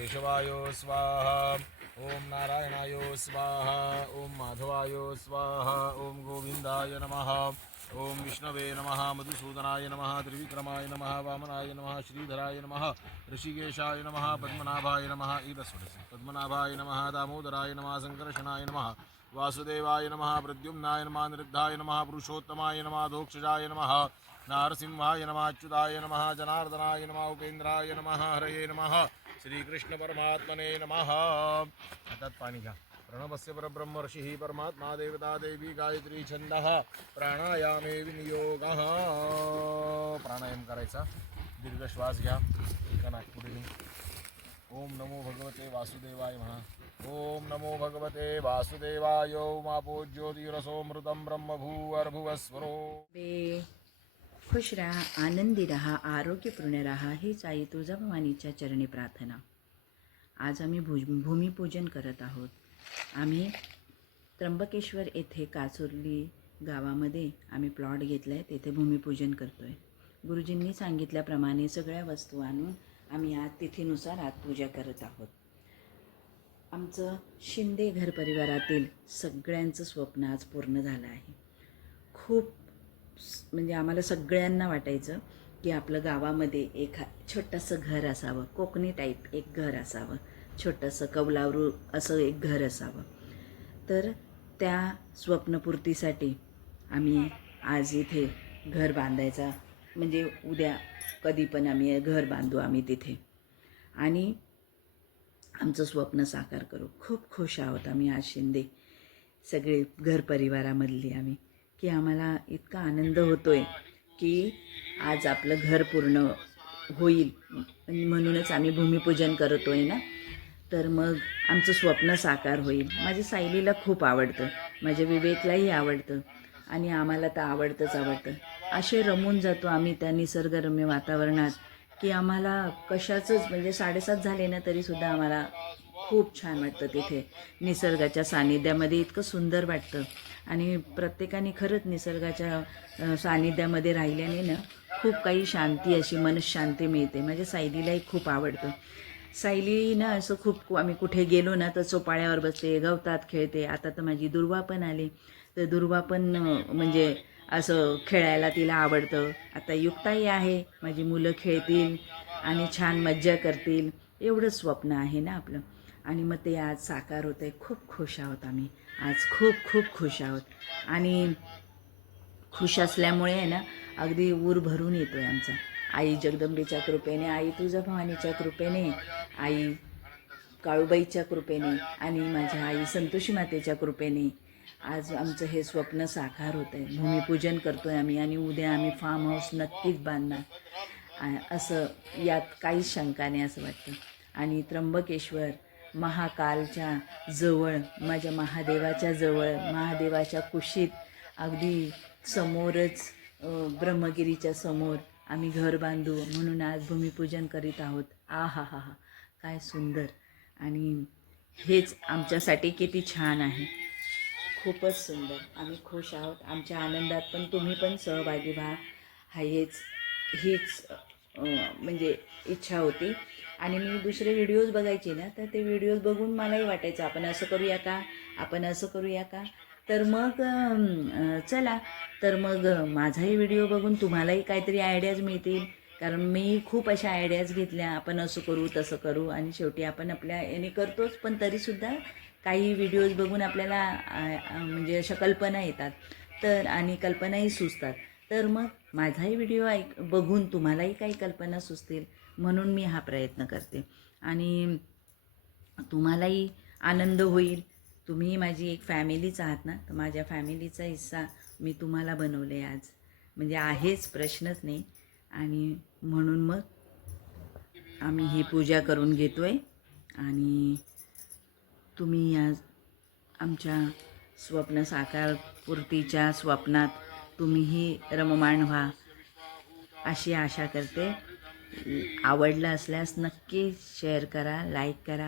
केशवाय स्वाहा ॐ नारायणाय स्वाहा ॐ माधवायो स्वाहा ॐ गोविन्दाय नमः ओम विष्णवे नमः मधुसूदनाय नमः त्रिविक्रमाय नमः वामनाय नमः श्रीधराय नमः ऋषिकेशाय नमः पद्मनाभाय नमः ईदस्वरसि पद्मनाभाय नमः दामोदराय नमः सङ्कर्षणाय नमः वासुदेवाय नमः प्रद्युम्नाय नमः निरुद्धाय नमः पुरुषोत्तमाय नमः दोक्षजाय नमः नारसिंहाय नमः अच्युताय नमः जनार्दनाय नमः उपेन्द्राय नमः हरये नमः। श्रीकृष्णपरमात्मने नमः. हातात पाणी घ्या. प्रणवस्य परब्रह्म ऋषिः परमात्मा देवता देवी गायत्री छंदः प्राणायामे विनियोगः. प्राणायाम करायचा. दीर्घ श्वास घ्या. एका नागपुरीने ओम नमो भगवते वासुदेवाय म्हणा. ओम नमो भगवते वासुदेवाय. मापो ज्योतिरसोमृतं ब्रह्मभूवर्भुवस्वरो खुश राहा आनंदी राहा आरोग्यपूर्ण राहा हीच आई तुळजाभवानीच्या चरणी प्रार्थना. आज आम्ही भूज भूमिपूजन करत आहोत. आम्ही त्र्यंबकेश्वर येथे काचुर्ली गावामध्ये आम्ही प्लॉट घेतला आहे तेथे भूमिपूजन करतो आहे गुरुजींनी सांगितल्याप्रमाणे सगळ्या वस्तू आणून आम्ही आज तिथीनुसार आज पूजा करत आहोत. आमचं शिंदे घर परिवारातील सगळ्यांचं स्वप्न आज पूर्ण झालं आहे. खूप म्हणजे आम्हाला सगळ्यांना वाटायचं की आपलं गावामध्ये एखा छोटंसं घर असावं कोकणी टाईप एक घर असावं छोटंसं कौलावरू असं एक घर असावं. तर त्या स्वप्नपूर्तीसाठी आम्ही आज इथे घर बांधायचा म्हणजे उद्या कधी पण आम्ही घर बांधू आम्ही तिथे. आणि आमचं स्वप्न साकार करू. खूप खुश आहोत आम्ही आज शिंदे. सगळे घर परिवारामधली आम्ही. की आम्हाला इतका आनंद होतो आहे की आज आपलं घर पूर्ण होईल. म्हणूनच आम्ही भूमिपूजन आहे ना. तर मग आमचं स्वप्न साकार होईल. माझ्या सायलीला खूप आवडतं. माझ्या विवेकलाही आवडतं. आणि आम्हाला तर आवडतंच आवडतं. असे रमून जातो आम्ही त्या निसर्गरम्य वातावरणात की आम्हाला कशाचंच म्हणजे साडेसात झाले ना तरीसुद्धा आम्हाला खूप छान वाटतं तिथे. निसर्गाच्या सानिध्यामध्ये इतकं सुंदर वाटतं. आणि प्रत्येकाने खरंच निसर्गाच्या सानिध्यामध्ये राहिल्याने ना खूप काही शांती अशी मनशांती मिळते. माझ्या सायलीलाही खूप आवडतं. सायली ना असं खूप आम्ही कुठे गेलो ना तर चोपाळ्यावर बसते गवतात खेळते. आता तर माझी दुर्वा पण आली. तर दुर्वा पण म्हणजे असं खेळायला तिला आवडतं. आता युक्ताही आहे माझी मुलं खेळतील आणि छान मज्जा करतील. एवढंच स्वप्न आहे ना आपलं. आणि मग ते आज साकार होतं आहे खूप खुश आहोत आम्ही. आज खूप खूप खुश आहोत. आणि खुश असल्यामुळे आहे ना अगदी ऊर भरून येतो आहे आमचा. आई जगदंबेच्या कृपेने आई तुझ्या भवानीच्या कृपेने आई काळूबाईच्या कृपेने आणि माझ्या आई संतोषी मातेच्या कृपेने आज आमचं हे स्वप्न साकार होतं आहे भूमिपूजन करतो आहे आम्ही आणि उद्या आम्ही फार्म हाऊस नक्कीच बांधणार. असं यात काहीच शंका नाही असं वाटतं. आणि त्र्यंबकेश्वर महाकालच्या जवळ माझ्या महादेवाच्या जवळ महादेवाच्या कुशीत अगदी समोरच ब्रह्मगिरीच्या समोर आम्ही घर बांधू म्हणून आज भूमिपूजन करीत आहोत. आ हा हा हा. काय सुंदर. आणि हेच आमच्यासाठी किती छान आहे. खूपच सुंदर. आम्ही खुश आहोत. आमच्या आनंदात पण तुम्ही पण सहभागी व्हा. हा हेच हीच म्हणजे इच्छा होती. आणि मी दुसरे व्हिडिओज बघायचे ना तर ते व्हिडिओज बघून मलाही वाटायचं आपण असं करूया का? आपण असं करूया का? तर मग चला. तर मग माझाही व्हिडिओ बघून तुम्हालाही काहीतरी आयडियाज मिळतील. कारण मी खूप अशा आयडियाज घेतल्या आपण असं करू तसं करू. आणि शेवटी आपण आपल्या याने करतोच पण तरीसुद्धा काही व्हिडिओज बघून आपल्याला म्हणजे अशा कल्पना येतात. तर आणि कल्पनाही सुचतात. तर मग माझाही व्हिडिओ ऐक बघून तुम्हालाही काही कल्पना सुचतील म्हणून मी हा प्रयत्न करते. आणि तुम्हालाही आनंद होईल. तुम्ही माझी एक फॅमिलीच आहात ना तर माझ्या फॅमिलीचा हिस्सा मी तुम्हाला बनवले आज. म्हणजे आहेच प्रश्नच नाही. आणि म्हणून मग आम्ही ही पूजा करून घेतो आहे आणि तुम्ही या आमच्या स्वप्न साकारपूर्तीच्या स्वप्नात तुम्हीही रममाण व्हा. अशी आशा करते. आवडलं असल्यास नक्की शेअर करा लाईक करा